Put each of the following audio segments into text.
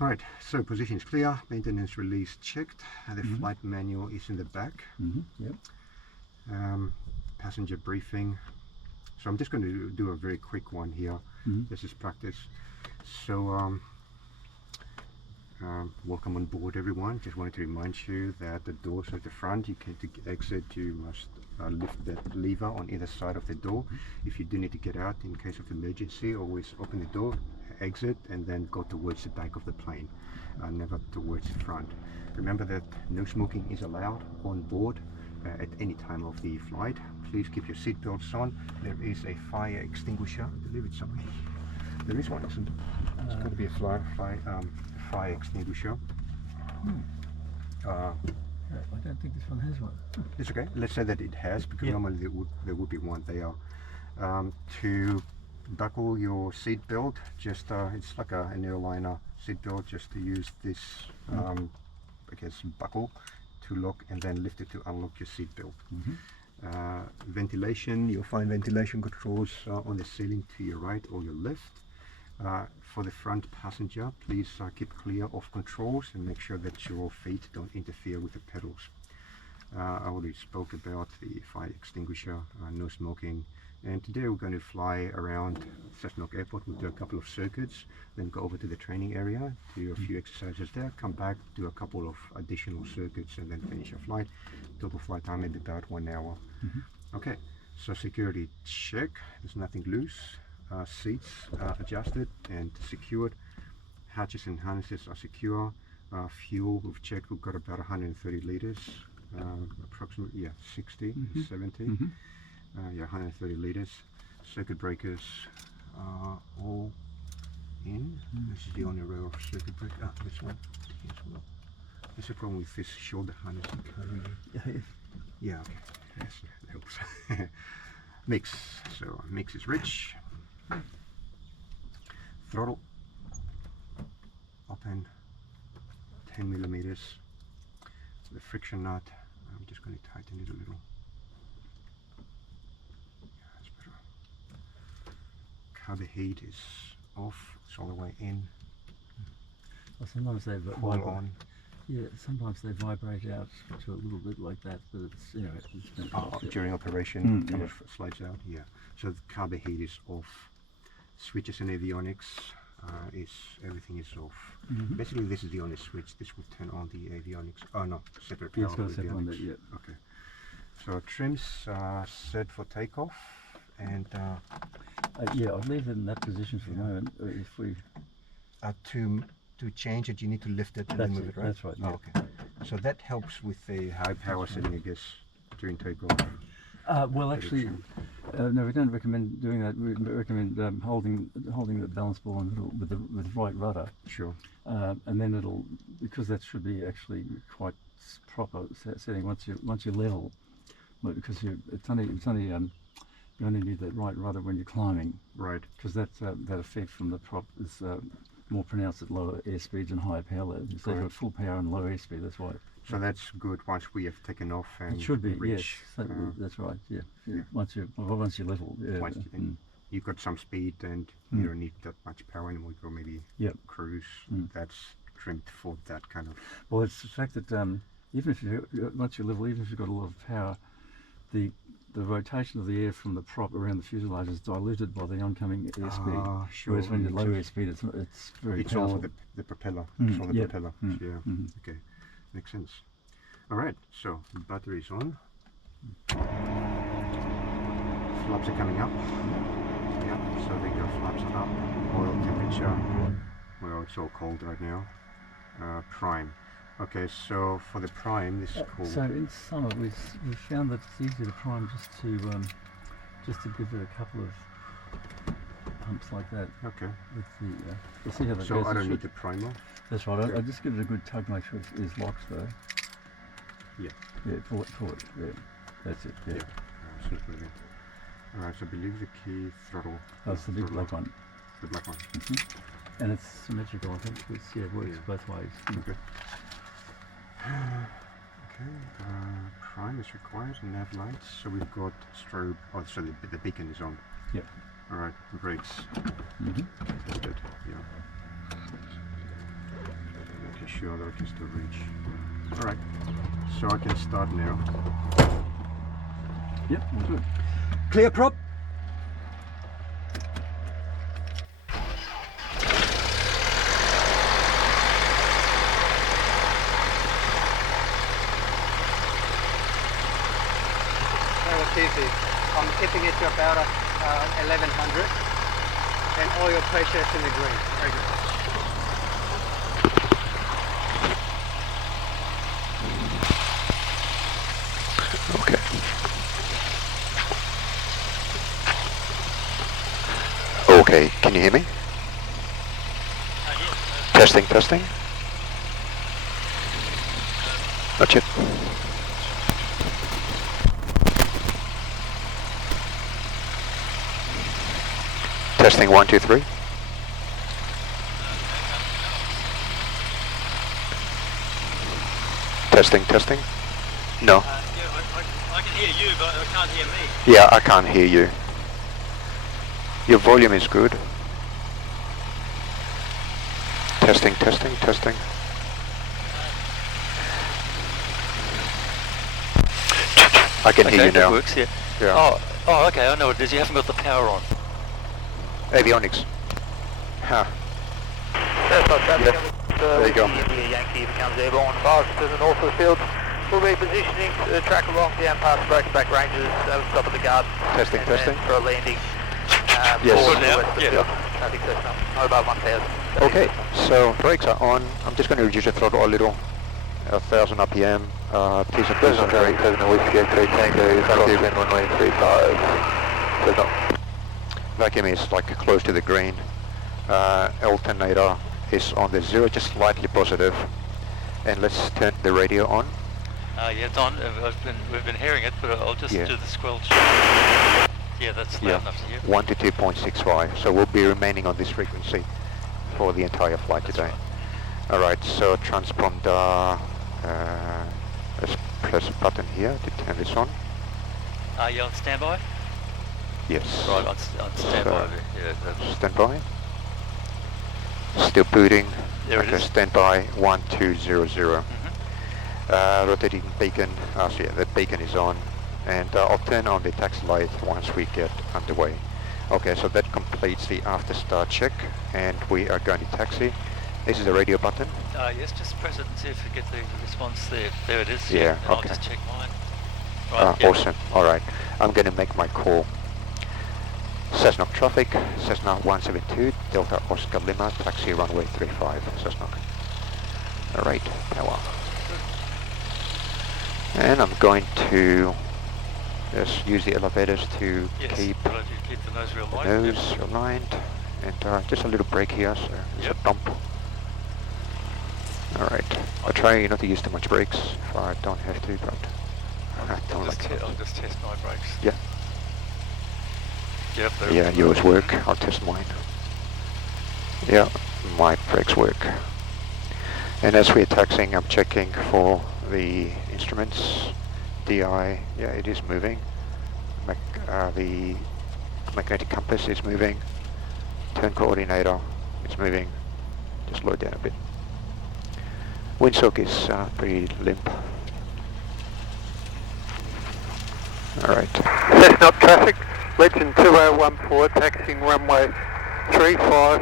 Alright, so position is clear, maintenance release checked, the flight manual is in the back. Yep. Passenger briefing. So I'm just going to do a very quick one here. This is practice. So welcome on board, everyone. Just wanted to remind you that the doors at the front, you can to exit, you must lift that lever on either side of the door. If you do need to get out in case of emergency, always open the door, exit, and then go towards the back of the plane, never towards the front. Remember that no smoking is allowed on board at any time of the flight. Please keep your seat belts on. There is a fire extinguisher. I believe it's somewhere. There is one, isn't it? It's got to be a fire extinguisher. I don't think this one has one. It's okay. Let's say that it has, because normally there would be one there. To buckle your seat belt, just it's like an airliner seat belt, just to use this I guess buckle to lock and then lift it to unlock your seat belt. Ventilation, you'll find ventilation controls on the ceiling to your right or your left. For the front passenger, please keep clear of controls and make sure that your feet don't interfere with the pedals. I already spoke about the fire extinguisher, no smoking, and today we're going to fly around Cessna Airport. We'll do a couple of circuits, then go over to the training area, do a few exercises there, come back, do a couple of additional circuits, and then finish our flight. Total flight time maybe about 1 hour. Okay, so security check, there's nothing loose. Seats are adjusted and secured. Hatches and harnesses are secure. Fuel, we've checked, we've got about 130 liters, approximately 60, 70. Yeah, 130 liters. Circuit breakers are all in. This is the only row of circuit breaker. This one. There's a problem with this shoulder harness. Yeah, okay. Yes, that helps. Mix. So mix is rich. Throttle open 10 millimeters. The friction nut, I'm just going to tighten it a little. Yeah, that's better. Carb heat is off, it's all the way in. Well, sometimes they Pull on. Yeah, sometimes they vibrate out to a little bit like that, but it's, you know, it's been during operation, kind of slides out. Yeah. So the carb heat is off. Switches and avionics everything is off. Basically, this is the only switch. This will turn on the avionics. Oh no, separate power. It's got a separate one there, yeah. Okay. So trims set for takeoff, and yeah, I'll leave it in that position for the moment. If we to change it, you need to lift it and then move it, right? That's right. Yeah. Oh, okay. So that helps with the high power setting, I guess, during takeoff. Well, actually, no, we don't recommend doing that. We recommend holding the balance ball with the right rudder. Sure. And then it'll, because that should be actually quite proper setting once you level, but because it's only you only need that right rudder when you're climbing. Right. Because that effect from the prop is more pronounced at lower airspeeds and higher power levels. So at full power and low airspeed. That's why. So that's good once we have taken off and it should be, reach, yes. That's right. Yeah. Once you level, you've got some speed and you don't need that much power anymore. Or maybe cruise. That's trimmed for that kind of. Well, it's the fact that even if once you level, even if you've got a lot of power, the rotation of the air from the prop around the fuselage is diluted by the oncoming airspeed. Sure. Whereas when you're low airspeed, it's very powerful. All the propeller. It's all the propeller. Yeah. Okay. Makes sense. Alright, so battery's on. Flaps are coming up. Yeah, so they go, flaps are up. Oil temperature. Well, it's all cold right now. Prime. Okay, so for the prime, this is cool. So in summer, we've found that it's easier to prime just to give it a couple of pumps like that. Okay. With the, we'll see how that so goes. I don't need the primer? That's right. I'll just give it a good tug, make sure it's locked though. Yeah. Yeah, pull it. Yeah, that's it. Yeah. Absolutely. Alright, so I believe the key throttle. Oh, it's the big black one. The black one. And it's symmetrical, I think. It works both ways. Okay. Okay, prime is required, nav lights. So we've got strobe. Oh, so the beacon is on. Yep. Alright, brakes. That's good. Yeah. sure that I can still reach. Alright, so I can start now. Yep, all good. Clear prop. Easy. I'm keeping it to about 1100 and oil pressure is in the green. Very good. Okay, can you hear me? Testing, testing. Not yet. Testing 1, 2, 3. Testing, testing. No. Yeah, I can hear you, but I can't hear me. Yeah, I can't hear you. Your volume is good. Testing, testing, testing. I can hear you now. That works, yeah. Yeah. Oh, okay, I know what it is. You haven't got the power on. Avionics. Huh. That's not traffic. There you go. India Yankee becomes airborne fast to the north of the field. We'll be positioning the track along down past Broken Back Ranges over the top of the garden. Testing, and testing. For a landing. Yes. Forward Good now. west of the Yeah. field. Traffic Cessna. Not above 1000. Okay, so brakes are on. I'm just going to reduce the throttle a little. 1000 RPM. Please concentrate. Cessna Whiskey X-ray Tango. Crosswind runway 35. Cessna. Vacuum is like close to the green. Alternator is on the 0, just slightly positive. And let's turn the radio on. Yeah, it's on. We've been hearing it, but I'll just Yeah. do the squelch. Yeah, that's loud enough to hear. 1 to 2.65. So we'll be remaining on this frequency for the entire flight That's today. right. Alright, so transponder, let's press a button here to turn this on. Are you on standby? Yes. Right, on standby. So, Yeah, that's, standby. Still booting. There it Okay, is. standby 1200. Rotating beacon. So yeah, the beacon is on. And I'll turn on the taxi light once we get underway. Okay, so that completes the after start check, and we are going to taxi. This is the radio button. yes, just press it and see if you get the response there. There it is. Yeah, and I'll okay. just check mine. Right, yeah. Awesome. All right. I'm going to make my call. Cessna traffic, Cessna 172, Delta Oscar Lima, taxi runway 35, Cessna. All right, power. And I'm going to just use the elevators to Yes, keep right, you keep the nose real the light. nose aligned, and just a little brake here, so there's Yep. a bump. All right. I'll try not to use too much brakes if I don't have to, but I don't like to. I'll just test my brakes. Yeah. Yep, they're Yeah, yours work. I'll test mine. Yeah, my brakes work. And as we're taxiing, I'm checking for the instruments. DI, yeah, it is moving. The magnetic compass is moving. Turn coordinator is moving. Just slow down a bit. Windsock is pretty limp. Alright. Cessna traffic. Legend 2014 taxiing runway 35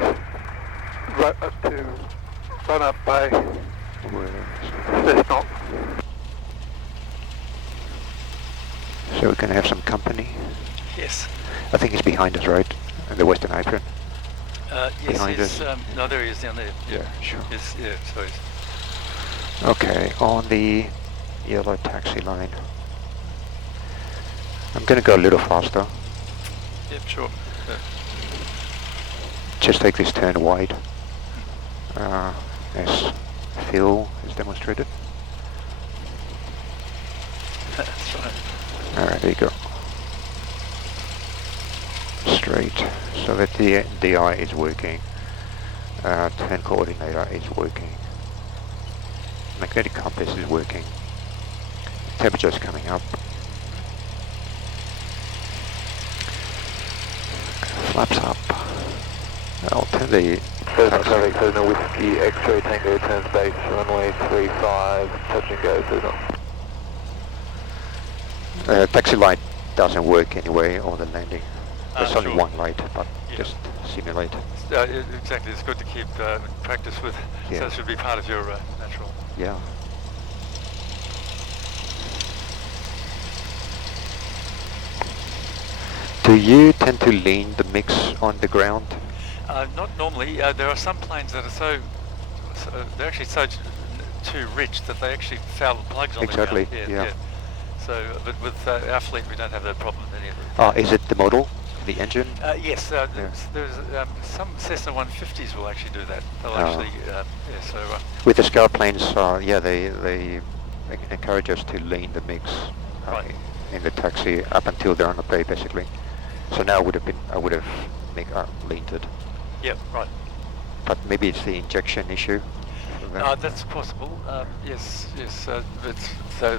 to run up bay. Cessna. So we're going to have some company. Yes. I think he's behind us, right? In the western apron. Yes, Behind yes. us. No, there he is down there. Yeah, sure. Yes, yeah, sorry. Okay, on the yellow taxi line. I'm going to go a little faster. Yep, sure. Just take this turn wide. As Phil has demonstrated. That's right. Alright, there you go. Straight, so that the DI is working. Turn coordinator is working. Magnetic compass is working. Temperature is coming up. Flaps up. I'll turn the Cessna traffic, Cessna Whiskey X-ray Tango turns base, runway 35, touch and go, Cessna. taxi light doesn't work anyway on the landing. There's only Sure. one light, but Yeah. just simulate. Exactly, it's good to keep practice with, Yeah. so it should be part of your natural. Yeah. Do you tend to lean the mix on the ground? Not normally. There are some planes that are so they're actually too rich that they actually foul the plugs on Exactly, the ground. yeah. So, but with our fleet, we don't have that problem with any of it. Is it the model, the engine? Yes, there's some Cessna 150s will actually do that. They'll actually, so With the scout planes, yeah, they encourage us to lean the mix Right. in the taxi up until they're on the bay, basically. So now I would have leaned it, yeah, right. but maybe it's the injection issue. for them. That's possible. Yes. But so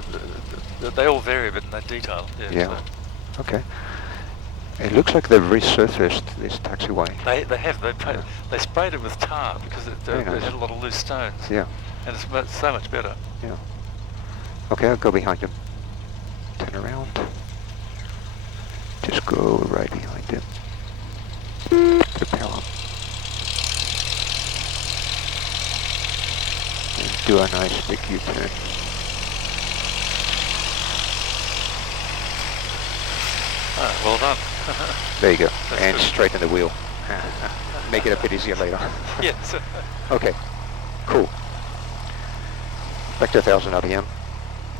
they all vary a bit in that detail. Yeah. So Okay. It looks like they've resurfaced this taxiway. they have they sprayed it with tar because Very it nice. had a lot of loose stones. Yeah. And it's so much better. Yeah. Okay, I'll go behind him. Turn around. Just go right behind him. Propel up. And do a nice big U-turn. Well done. There you go. That's And good. straighten the wheel. Make it a bit easier later. Yes. Okay, cool. Back to 1,000 RPM.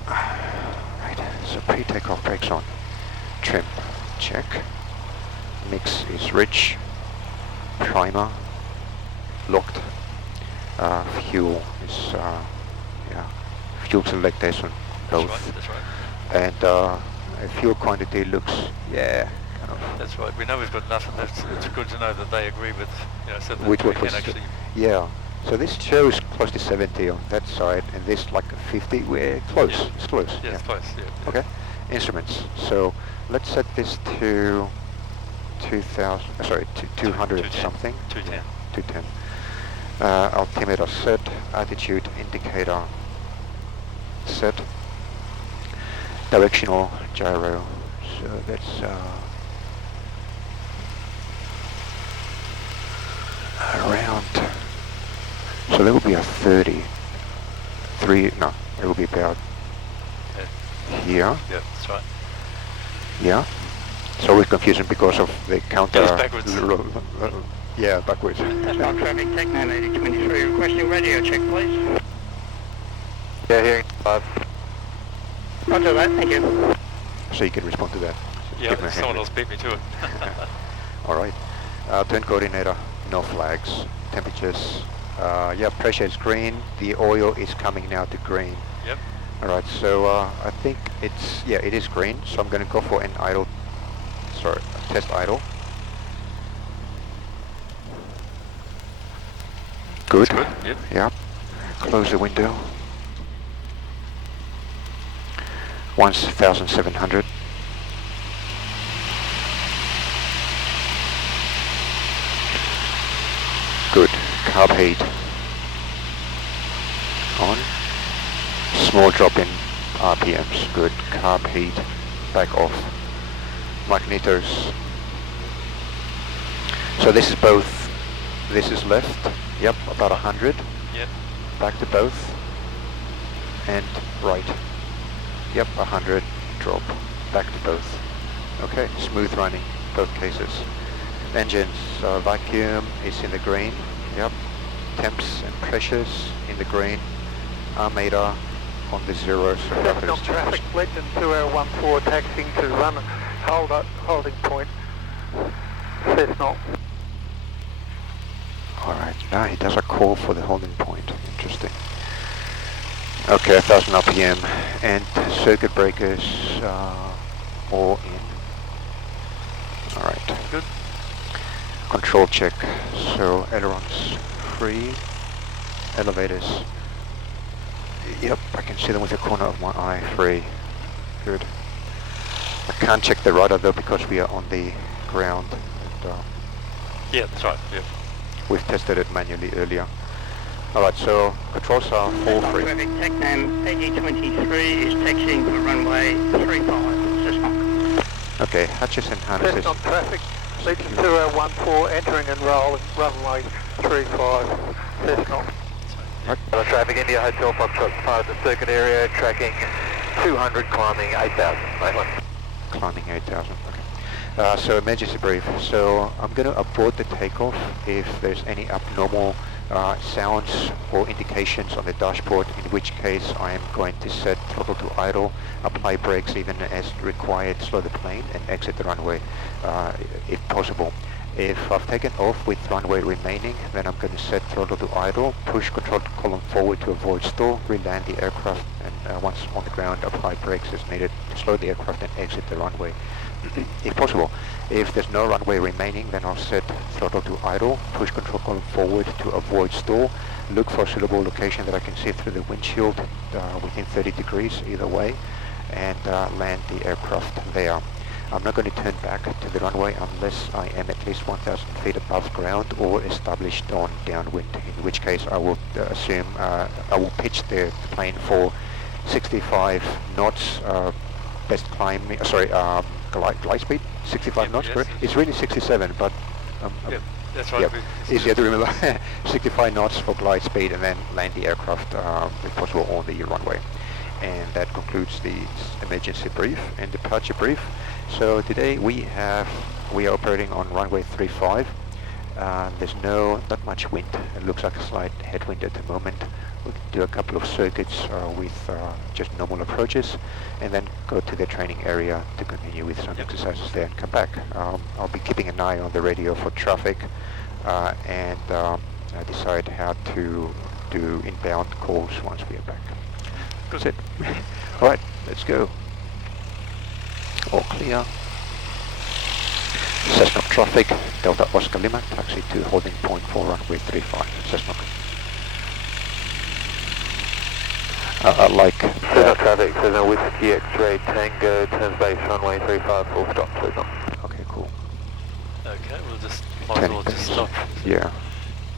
Right, so pre-takeoff brakes on. Trim, check. Mix is rich. Primer, locked. Fuel is, fuel selectors on both. That's right. And fuel quantity looks, kind of. That's right. We know we've got enough, and it's good to know that they agree with, so that Which we one can was actually. Yeah. So this shows close to 70 on that side, and this like 50. We're close. Yeah. It's close. Yeah, it's close. Yeah. Okay. Instruments. So let's set this to 2,000. Sorry, to 200 210. something. 210. Yeah, 210. Altimeter set. Attitude indicator set. Directional gyro. So that's around. So there will be a 30. No, it will be about here. Yeah, that's right. Yeah. It's always confusing because of the counter. Goes backwards. Yeah, backwards. Cessna traffic, Techno 8023, requesting radio check, please. Yeah, hearing 5. Roger that, thank you. So you can respond to that. Yeah, Give me a hand someone with- else beat me to it. All right. Turn coordinator, no flags. Temperatures, pressure is green. The oil is coming now to green. Yep. All right, so I think it is green. So I'm going to go for an test idle. Good. That's good. Yep. Yep. Close the window. 1,700. Good. Carb heat on. Small drop in RPMs. Good. Carb heat back off. Magnetos. So this is both. This is left. Yep, about 100. Yep. Back to both. And right. Yep, 100. Drop. Back to both. Okay, smooth running, both cases. Engines, vacuum is in the green. Yep. Temps and pressures in the green. Armator on the zero. So that Cessna is traffic, Legend 2014 taxiing to run holding point. Cessna. Alright, now he does a call for the holding point. Interesting. Okay, 1,000 RPM and circuit breakers all in. Alright. Good. Control check. So ailerons free. Elevators. Yep, I can see them with the corner of my eye. Free. Good. I can't check the rudder though because we are on the ground. And, Yeah, that's right. Yep. We've tested it manually earlier. Alright, so controls are all free. Traffic, TACNAM AG23 is taxiing for runway 35, Cessna. Okay, hatches and harnesses. Cessna traffic, Legion 2014 entering and rolling, runway 35, Cessna. Right. Traffic, India Hotel Foxtrot, part of the circuit area, tracking 200, climbing 8,000. Climbing 8,000, okay. So emergency brief. So I'm going to abort the takeoff if there's any abnormal sounds or indications on the dashboard, in which case I am going to set throttle to idle, apply brakes even as required, slow the plane and exit the runway if possible. If I've taken off with runway remaining, then I'm going to set throttle to idle, push control column forward to avoid stall, re-land the aircraft, and once on the ground, apply brakes as needed to slow the aircraft and exit the runway if possible. If there's no runway remaining, then I'll set throttle to idle, push control column forward to avoid stall, look for a suitable location that I can see through the windshield within 30 degrees either way, and land the aircraft there. I'm not going to turn back to the runway unless I am at least 1,000 feet above ground or established on downwind, in which case I will assume I will pitch the plane for 65 knots, best climb, glide speed, 65 knots, yes, correct? yes. It's really 67, but That's right. yep, easier to remember. 65 knots for glide speed, and then land the aircraft if possible on the runway. And that concludes the emergency brief and departure brief. So today we are operating on runway 35. There's not much wind. It looks like a slight headwind at the moment. We'll do a couple of circuits with just normal approaches, and then go to the training area to continue with some exercises there and come back. I'll be keeping an eye on the radio for traffic and decide how to do inbound calls once we are back. That's it. All right, let's go. All clear. Cessna traffic, Delta Oscar Lima, taxi to holding point for runway 35, Cessna. Cessna traffic, Cessna Whiskey X-ray Tango, turns base runway 35, full stop, Cessna. Okay, cool. Okay, we'll just might as well just stop. Yeah.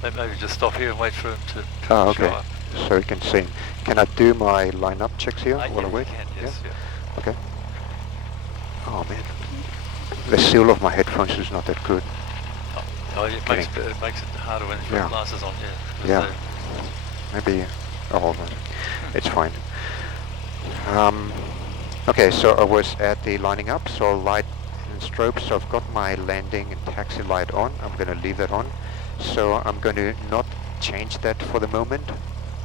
Maybe just stop here and wait for him to Oh, okay. show up. So you can see. Can I do my lineup checks here while I Yeah, wait? you can, yes, yeah. Okay. Oh man, the seal of my headphones is not that good. Oh, it makes it harder when you've got Yeah. glasses on, yeah. Yeah. Maybe. Oh, hold on. It's fine. Okay, so I was at the lining up, so light and strobe. So I've got my landing and taxi light on. I'm going to leave that on. So I'm going to not change that for the moment.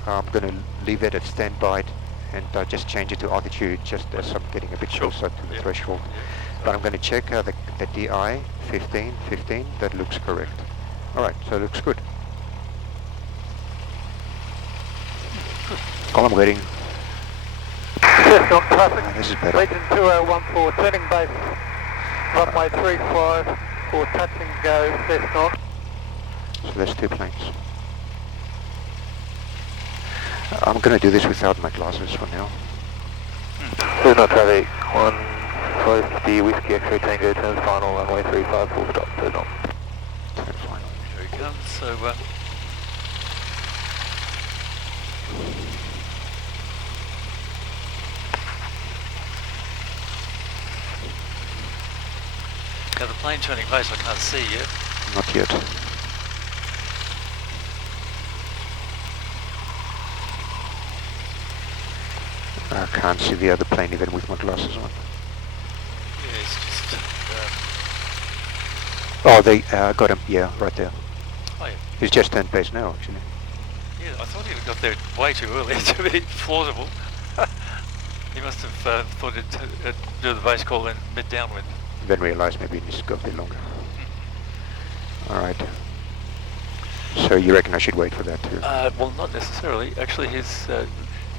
I'm going to leave it at standby and just change it to altitude just as I'm getting a bit closer to the threshold. But I'm going to check the DI 15, that looks correct. Alright, so it looks good. Column waiting. Cessna traffic, This is better. Legion 2014, turning base, runway 35, for touch and go, Cessna. So there's two planes. I'm going to do this without my glasses for now. Cessna traffic, 150 Whiskey X-ray Tango, turns final, runway 35, full stop, Cessna. Turn final. Here he comes, so now the plane turning base I can't see yet. Not yet. I can't see the other plane even with my glasses on. Yeah, it's just Oh, they got him. Yeah, right there. oh yeah. He's just turned base now, actually. Yeah, I thought he got there way too early to be plausible. He must have thought he'd do the base call in mid-downwind. Then realised maybe he needs to go a bit longer. All right. So you reckon I should wait for that too? Well, not necessarily. Actually, his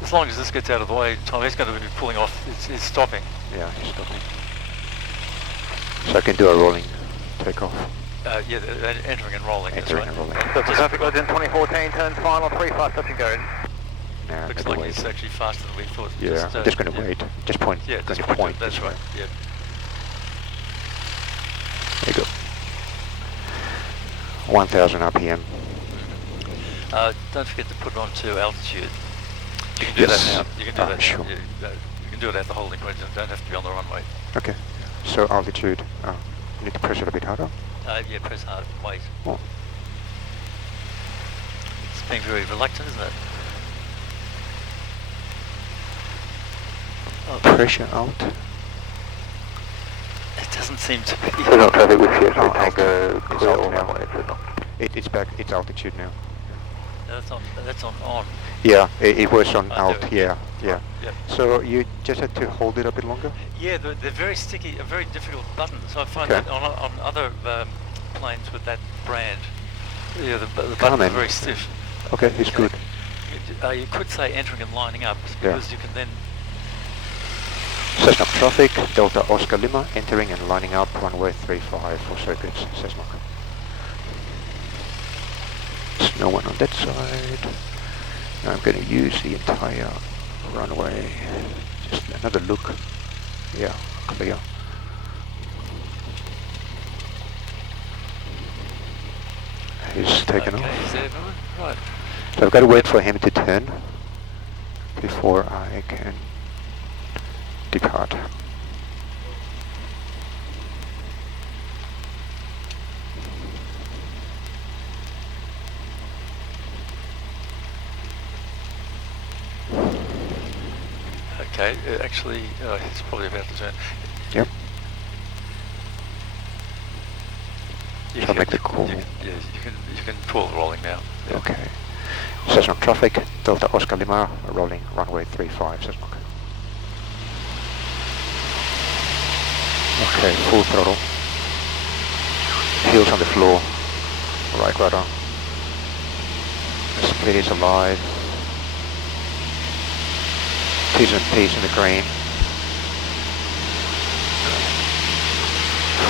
as long as this gets out of the way, Tom, he's going to be pulling off. He's stopping. Yeah, he's stopping. So I can do a rolling takeoff. Yeah, entering and rolling. Entering that's and right. rolling. Cessna traffic, Legion 2014, turns final, 35, touch and go. Nah, Looks better like wait. it's actually faster than we thought. Yeah, I'm just going to yeah. wait. Just point. Yeah, going just to point. point. That's this right. way. Yeah. There you go. 1000 RPM. Don't forget to put it on to altitude. You can do Yes. that now. You can do that Sure. now. You can do it at the holding range. You don't have to be on the runway. Okay. So altitude, you need to press it a bit harder. Yeah, press hard. Wait. Oh. It's being very reluctant, isn't it? Oh, Pressure out. it doesn't seem to be. Signal traffic with you, Oh, Tango, it's clear out all now. runway, signal. It's back. It's altitude now. That's on. Yeah, it was on I alt. do it. Yeah, yeah. Yep. So you just had to hold it a bit longer. Yeah, they're very sticky, a very difficult button. So I find Okay. that on other planes with that brand, yeah, the buttons Come are in. very stiff. Okay, it's good. You could say entering and lining up because you can then. Cessna traffic, Delta Oscar Lima, entering and lining up runway 35 for circuits, Cessna. There's no one on that side. Now I'm going to use the entire runway. Just another look. Yeah, clear. He's taken Okay, off. is there everyone? Right. So I've got to wait for him to turn before I can depart. Okay, actually, he's probably about to turn. Yep. You Shall I make the call? You can pull the rolling now. Yeah. Okay. Cessna traffic, Delta Oscar Lima, rolling runway 35, Cessna. Okay, full throttle. Heels on the floor. Right rudder. The split is alive. T's and P's in the green.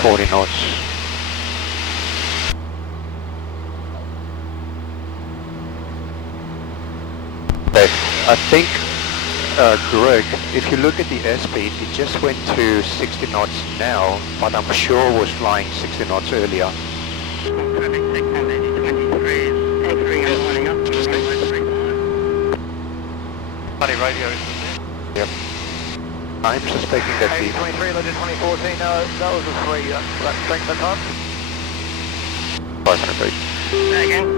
40 knots. Okay, I think, Greg, if you look at the airspeed, it just went to 60 knots now, but I'm sure it was flying 60 knots earlier. Traffic 623 is entering and lining up to runway 35. Funny radio, isn't there? Yep. I'm suspecting that the... 23, legend 2014, that was a 3, that strength that time. 500 feet. Say again.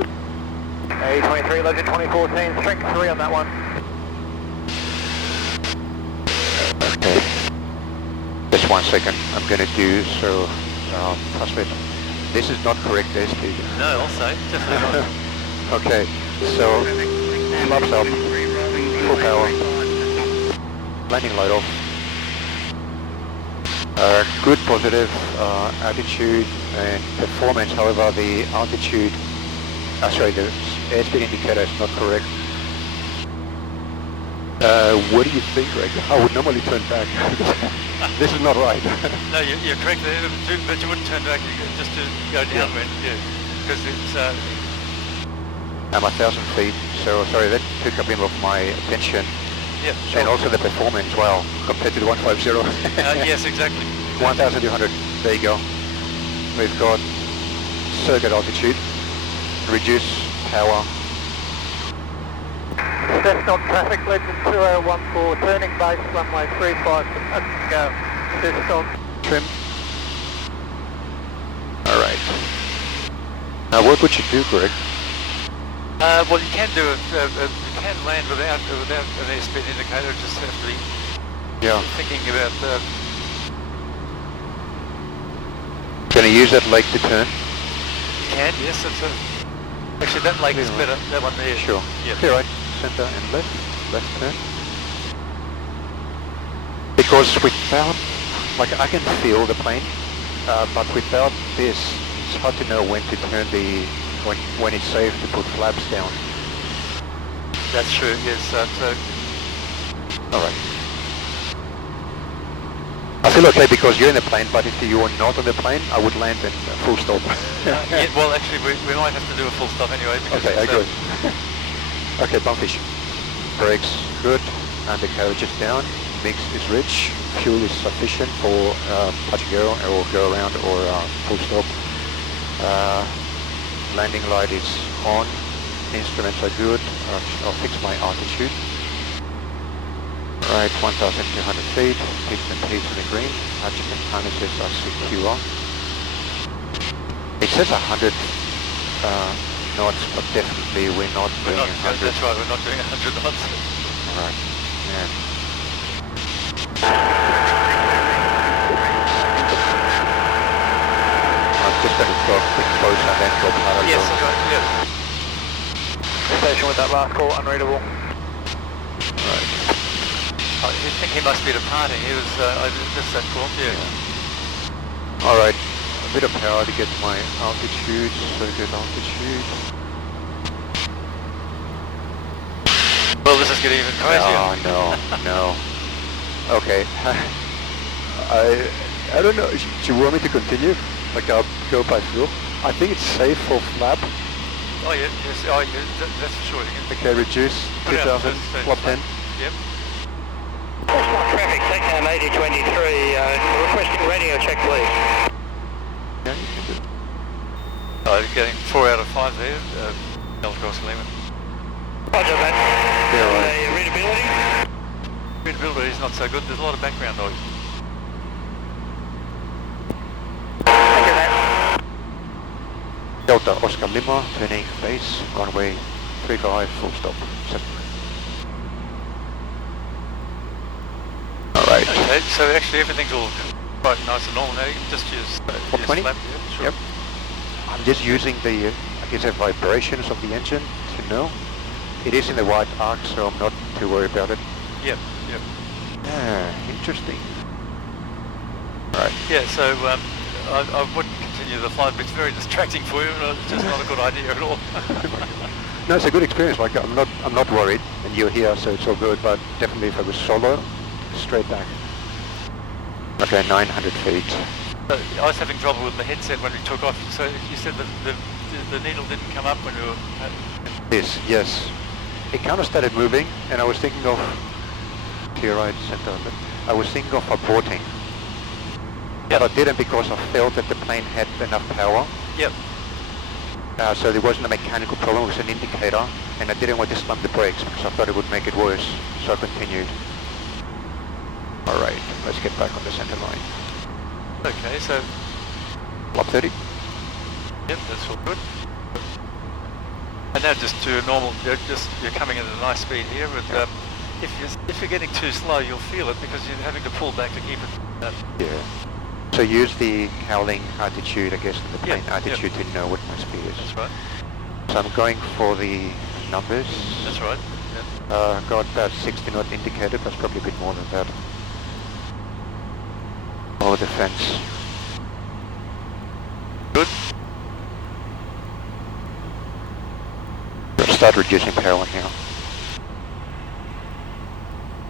A23, legend 2014, strength 3 on that one. Okay. Just 1 second. I'm going to do so. Prospect. This is not correct airspeed. No, I'll say. Definitely not. Okay. So, flaps up. Full power. Landing light off. Good positive attitude and performance. However, the altitude, the airspeed indicator is not correct. What do you think, Greg? I would normally turn back. This is not right. No, you're correct there, but you wouldn't turn back just to go downwind, yeah. Because it's... I'm 1,000 feet, so sorry, that took a bit of my attention. yeah, sure. And also the performance, well, compared to the 150. Yes, exactly. 1,200, there you go. We've got circuit altitude, reduce power. Cessna traffic, legend 2014, turning base, runway 35, go. Cessna. Trim. Alright. Now what would you do, Greg? Well, you can do you can land without an airspeed indicator. Just have to be thinking about. Can you use that leg to turn? You can, yes. Actually, that leg is better. That one there. Sure. Yeah. Okay, right. Center and left turn. Because without, like I can feel the plane, but without this, it's hard to know when to turn when it's safe to put flaps down. That's true. Yes. All right. I feel okay because you're in the plane, but if you were not on the plane, I would land in full stop. Yeah, well, actually, we might have to do a full stop anyway. Because Okay, good. Okay, bumpfish. Brakes good, undercarriage is down, mix is rich, fuel is sufficient for touch and go or go around or full stop. landing light is on. Instruments are good. I'll fix my altitude. Right, 1,200 feet. Piston P to the green. Adjustment harnesses are secure. It says 100 knots, but definitely we're not doing 100. That's right, we're not doing 100 knots. Alright, yeah. I'm just going to drop close and then drop another Yes, low. that's right, yeah. Station with that last call, unreadable. Right. I think he must be at a party. He was, I missed that call, yeah. Alright, a bit of power to get my altitude, so good altitude. Well, this is getting even crazier. Oh, no. Okay. I don't know. Do you want me to continue? Like I'll go by feel? I think it's safe for flap. Oh, yeah, yes, oh, yeah, that's for sure. You can Okay, reduce put it out 2000, first, flap 10. Yep. Traffic, TACAM 8023, requesting radio check please. Yeah, you can do it. You're getting 4 out of 5 there, Delta Lima. Roger that. Yeah, right. Readability? Readability is not so good, there's a lot of background noise. Roger that. Delta Oscar Lima, turning base, runway 35, full stop. Alright. Okay, so actually everything's all quite nice and normal now. You can just use, use 120? flap, yeah, sure. Yep. I'm just using the, I guess the vibrations of the engine to know. It is in the white arc, so I'm not too worried about it. Yep, yep. Ah, interesting. Right. Yeah, so I wouldn't continue the flight, but it's very distracting for you, and it's just not a good idea at all. No, it's a good experience. Like I'm not worried, and you're here, so it's all good. But definitely, if I was solo, straight back. Okay, 900 feet. I was having trouble with the headset when we took off, so you said that the needle didn't come up when we were... Yes. It kind of started moving, and I was thinking of to your right, center. But I was thinking of aborting. But I didn't because I felt that the plane had enough power. Yep. So there wasn't a mechanical problem, it was an indicator, and I didn't want to slam the brakes because I thought it would make it worse, so I continued. Alright, let's get back on the center line. Okay, so... Flap 30? Yep, that's all good. And now just to a normal, you're coming at a nice speed here, and if you're getting too slow, you'll feel it because you're having to pull back to keep it... Yeah. So use the howling attitude, I guess, and the plane attitude to know what my speed is. That's right. So I'm going for the numbers. That's right. Got about 60 knot indicated, that's probably a bit more than that. Over the fence. Good. Let's start reducing power now.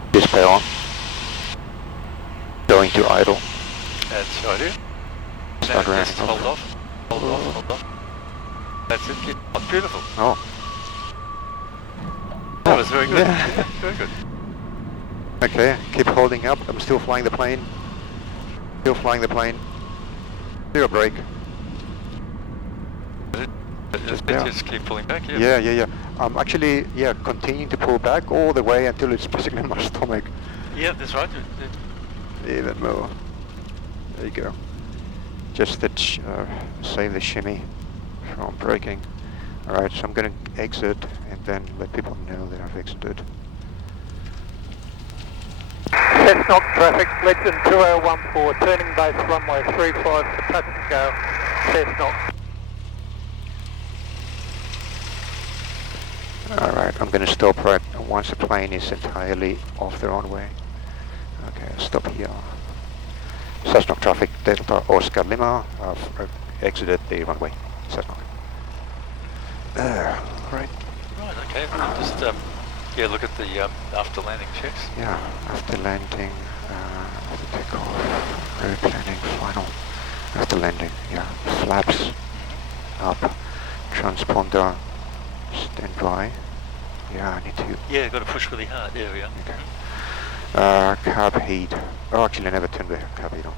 Reduce power. Going to idle. That's right here. Start Now ramping just up. hold off. Hold off. That's it. Keep, oh, beautiful. Oh. That was very good. Yeah. Yeah, very good. Okay, keep holding up. I'm still flying the plane. Still flying the plane. Zero brake. Just keep pulling back, yeah. Yeah. I'm actually, continuing to pull back all the way until it's basically in my stomach. Yeah, that's right. Even more. There you go. Just that save the shimmy from braking. Alright, so I'm going to exit and then let people know that I've exited. Cessna traffic, Legend 2014, turning base runway 35 for touch and go, Cessna. Alright, I'm going to stop right once the plane is entirely off the runway. Okay, I'll stop here. Cessna traffic, Delta Oscar Lima. I've exited the runway. Cessna. Right. Right, okay. We'll just look at the after landing checks. Yeah, after landing, after takeoff, road planning, final. After landing, flaps up, transponder, stand by. Yeah, I need to. Yeah, got to push really hard. There we are. Okay. Carb heat. Oh, actually, I never turned the carb heat on.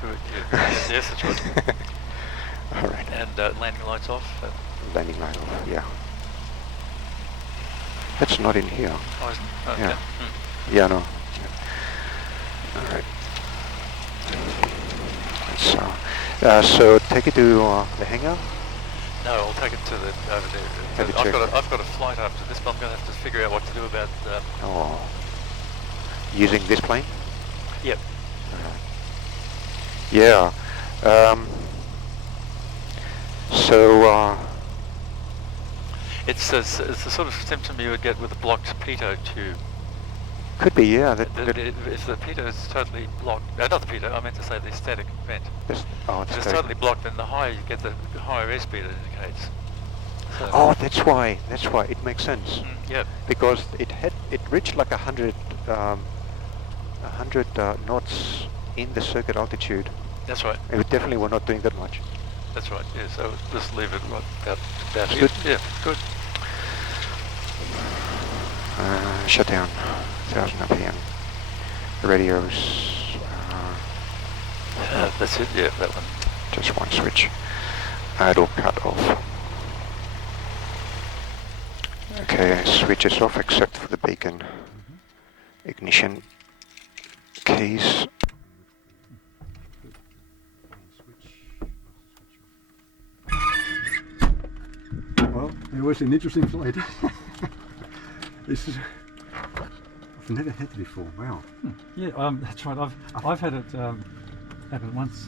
Good, yeah. Yes, that's right. All right. And landing lights off. landing light off, yeah. That's not in here. Oh, okay. Yeah. Yeah, no. Alright. So take it to the hangar. No, I'll take it to the over there. Have you I've got a flight after this, but I'm going to have to figure out what to do about. Oh. Using this plane? Yep. Yeah. So It's the sort of symptom you would get with a blocked pitot tube. could be, yeah. If the pitot is totally blocked, not the pitot, I meant to say the static vent. If If it's totally blocked, then the higher you get, the higher airspeed it indicates. So, Oh, that's why. It makes sense. Yep. Because it reached like 100 knots in the circuit altitude. That's right. And we definitely were not doing that much. That's right. Yeah. So just leave it about That's here. good. Yeah. Good. Shut down. 1000 RPM. Radios. That's it. Yeah, that one. Just one switch. Idle cut off. Okay, switch is off except for the beacon. Ignition keys. Well, it was an interesting flight. This is, I've never had it before. Wow. Yeah, that's right. I've had it happen once.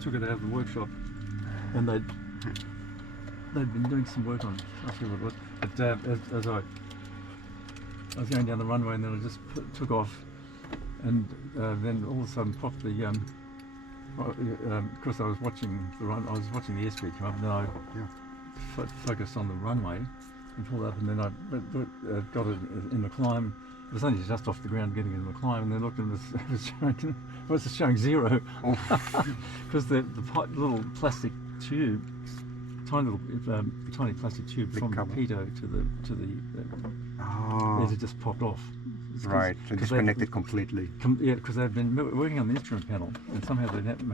Took it out of the workshop, and they'd been doing some work on it. I forget what it was. But as I was going down the runway, and then I just took off, and then all of a sudden popped the. Because I was watching the airspeed come up, and then I focused on the runway and pulled up, and then I got it in the climb. It was only just off the ground getting in the climb, and then looked and it was showing 0 because the little plastic tube, tiny plastic tube Big from cover. the pitot to Oh, it just popped off. right. So disconnected completely. Yeah, because they've been working on the instrument panel, and somehow they